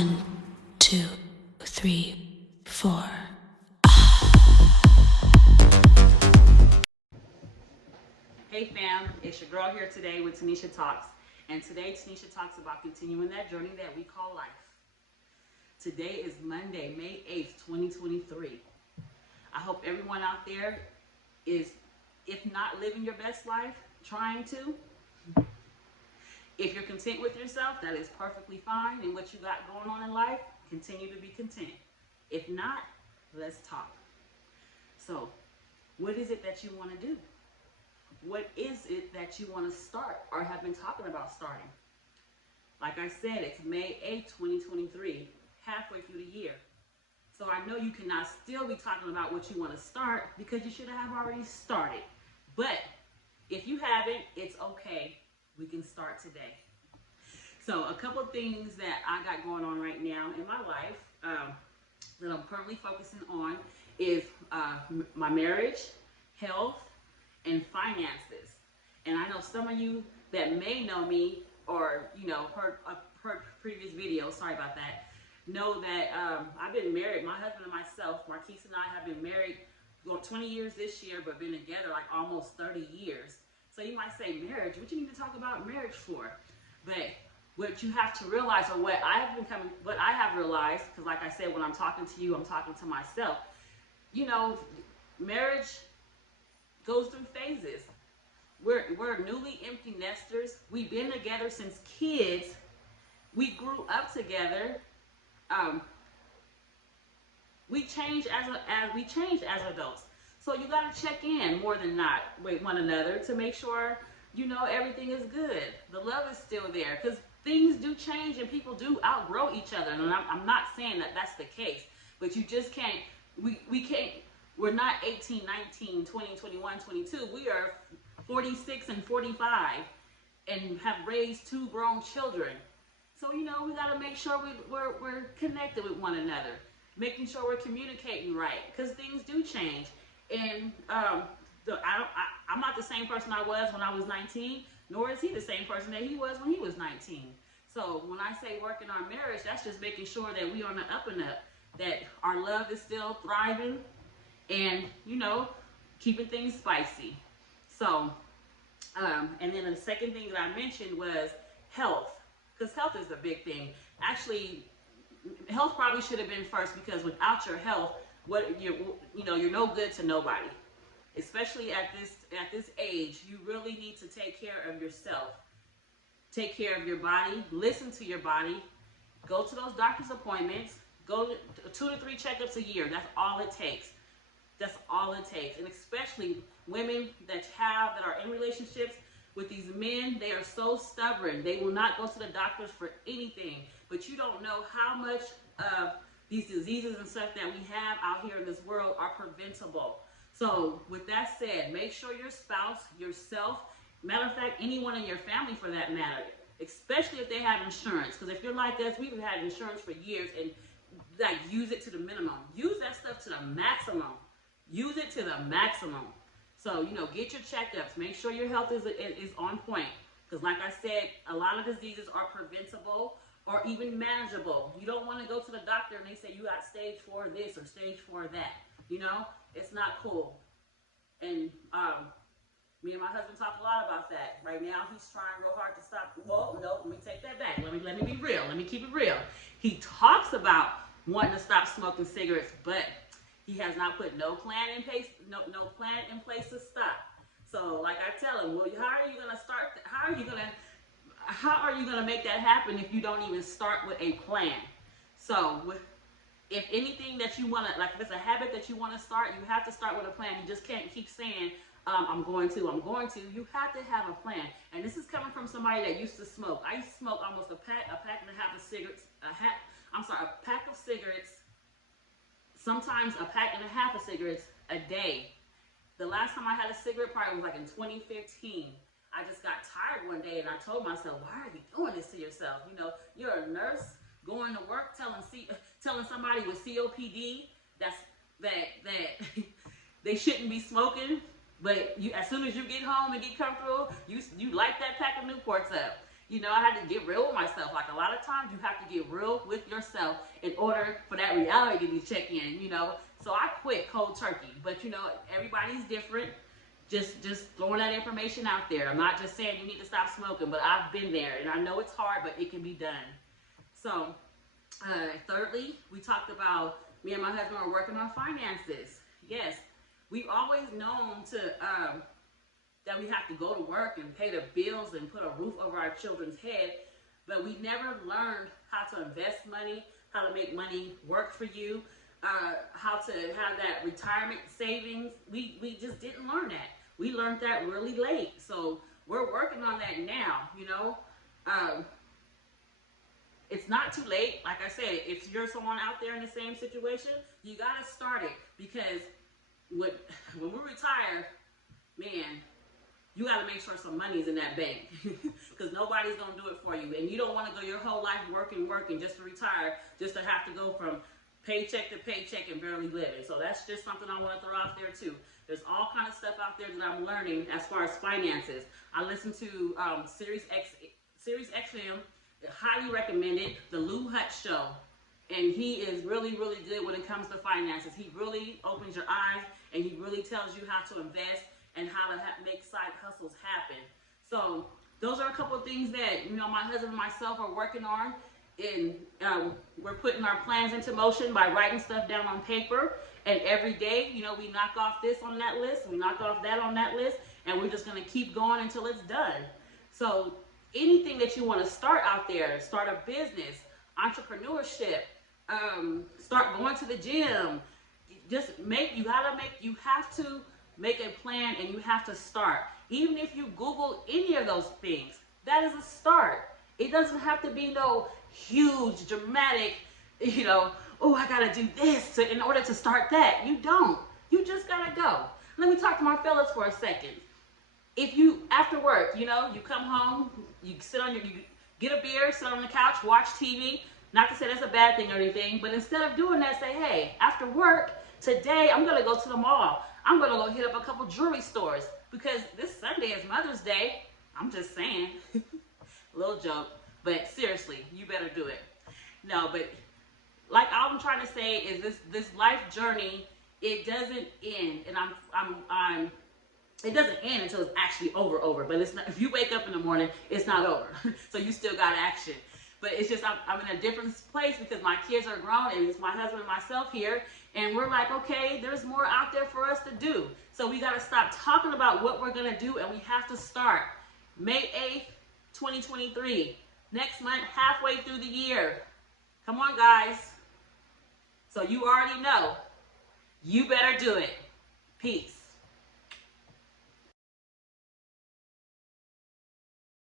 1, 2, 3, 4. Hey fam, it's your girl here today with Tanisha Talks. And today Tanisha talks about continuing that journey that we call life. Today is Monday, May 8th, 2023. I hope everyone out there is, if not living your best life, trying to. If you're content with yourself, that is perfectly fine. And what you got going on in life, continue to be content. If not, let's talk. So, what is it that you want to do? What is it that you want to start or have been talking about starting? Like I said, it's May 8th, 2023, halfway through the year. So I know you cannot still be talking about what you want to start because you should have already started. But if you haven't, it's okay. We can start today. So a couple of things that I got going on right now in my life that I'm currently focusing on is my marriage, health, and finances. And I know some of you that may know me or heard previous videos, sorry about that, know that I've been married. My husband and myself, Marquise and I, have been married 20 years this year, but been together like almost 30 years. So you might say, marriage, what you need to talk about marriage for? But what you have to realize, or what I have realized, because like I said, when I'm talking to you, I'm talking to myself, marriage goes through phases. We're newly empty nesters. We've been together since kids. We grew up together. We change as adults. So you got to check in more than not with one another to make sure everything is good. The love is still there, because things do change and people do outgrow each other. And I'm not saying that that's the case, but you just can't. We can't. We're not 18, 19, 20, 21, 22. We are 46 and 45 and have raised 2 grown children. So, we got to make sure we're connected with one another, making sure we're communicating right, because things do change. And I'm not the same person I was when I was 19, nor is he the same person that he was when he was 19. So when I say working on marriage, that's just making sure that we are on the up and up, that our love is still thriving, and keeping things spicy. So and then the second thing that I mentioned was health, because health is the big thing. Actually, health probably should have been first, because without your health, you're no good to nobody. Especially at this age, you really need to take care of yourself. Take care of your body. Listen to your body. Go to those doctor's appointments. Go to 2 to 3 checkups a year. That's all it takes. That's all it takes. And especially women that are in relationships with these men, they are so stubborn. They will not go to the doctors for anything. But you don't know how much of these diseases and stuff that we have out here in this world are preventable. So with that said, make sure your spouse, yourself, matter of fact, anyone in your family for that matter, especially if they have insurance. Because if you're like us, we've had insurance for years, and use it to the minimum. Use that stuff to the maximum. Use it to the maximum. So, get your checkups. Make sure your health is on point. Because like I said, a lot of diseases are preventable or even manageable. You don't want to go to the doctor and they say you got stage 4 this or stage 4 that. It's not cool. And me and my husband talk a lot about that. Right now, he's trying real hard to stop. Well, no, let me take that back. Let me be real. Let me keep it real. He talks about wanting to stop smoking cigarettes, but he has not put no plan in place to stop. So, like I tell him, well, how are you gonna start? How are you gonna make that happen if you don't even start with a plan? So, if anything that you wanna, like if it's a habit that you wanna start, you have to start with a plan. You just can't keep saying, I'm going to. You have to have a plan. And this is coming from somebody that used to smoke. I used to smoke almost a pack and a half of cigarettes. A pack of cigarettes. Sometimes a pack and a half of cigarettes a day. The last time I had a cigarette probably was like in 2015. I just got tired one day and I told myself, why are you doing this to yourself? You're a nurse going to work telling somebody with COPD that they shouldn't be smoking, but as soon as you get home and get comfortable, you light that pack of Newports up. You know, I had to get real with myself. Like a lot of times you have to get real with yourself in order for that reality to be checked in, you know. So I quit cold turkey. But you know, everybody's different. Just throwing that information out there. I'm not just saying you need to stop smoking, but I've been there and I know it's hard, but it can be done. So thirdly, we talked about me and my husband are working on finances. Yes, we've always known that we have to go to work and pay the bills and put a roof over our children's head, but we never learned how to invest money, how to make money work for you, how to have that retirement savings. We just didn't learn that. We learned that really late. So we're working on that now, you know. It's not too late. Like I said, if you're someone out there in the same situation, you got to start it, because when we retire, man, you got to make sure some money's in that bank, because nobody's going to do it for you. And you don't want to go your whole life working just to retire, just to have to go from paycheck to paycheck and barely living. So that's just something I want to throw out there too. There's all kind of stuff out there that I'm learning as far as finances. I listen to Sirius XM. Highly recommended, the Lou Hut Show, and he is really good when it comes to finances. He really opens your eyes, and he really tells you how to invest and how to make side hustles happen. So those are a couple of things that, you know, my husband and myself are working on, and we're putting our plans into motion by writing stuff down on paper. And every day, you know, we knock off this on that list, we knock off that on that list, and we're just going to keep going until it's done. So anything that you want to start out there, start a business, entrepreneurship, start going to the gym, you have to make a plan, and you have to start. Even if you Google any of those things, that is a start. It doesn't have to be no huge, dramatic, you know, oh, I gotta do this in order to start that. You don't. You just gotta go. Let me talk to my fellas for a second. If you, after work, you know, you come home, you get a beer, sit on the couch, watch TV. Not to say that's a bad thing or anything, but instead of doing that, say, hey, after work, today I'm gonna go to the mall. I'm gonna go hit up a couple jewelry stores, because this Sunday is Mother's Day. I'm just saying, little joke, but seriously, you better do it. No, but like all I'm trying to say is this life journey, it doesn't end, and it doesn't end until it's actually over. But it's not, if you wake up in the morning, it's not over. So you still got action. But it's just I'm in a different place because my kids are grown, and it's my husband and myself here, and we're like, okay, there's more out there for us to do. So we got to stop talking about what we're gonna do, and we have to start. May 8th, 2023. Next month, halfway through the year. Come on, guys. So you already know. You better do it. Peace.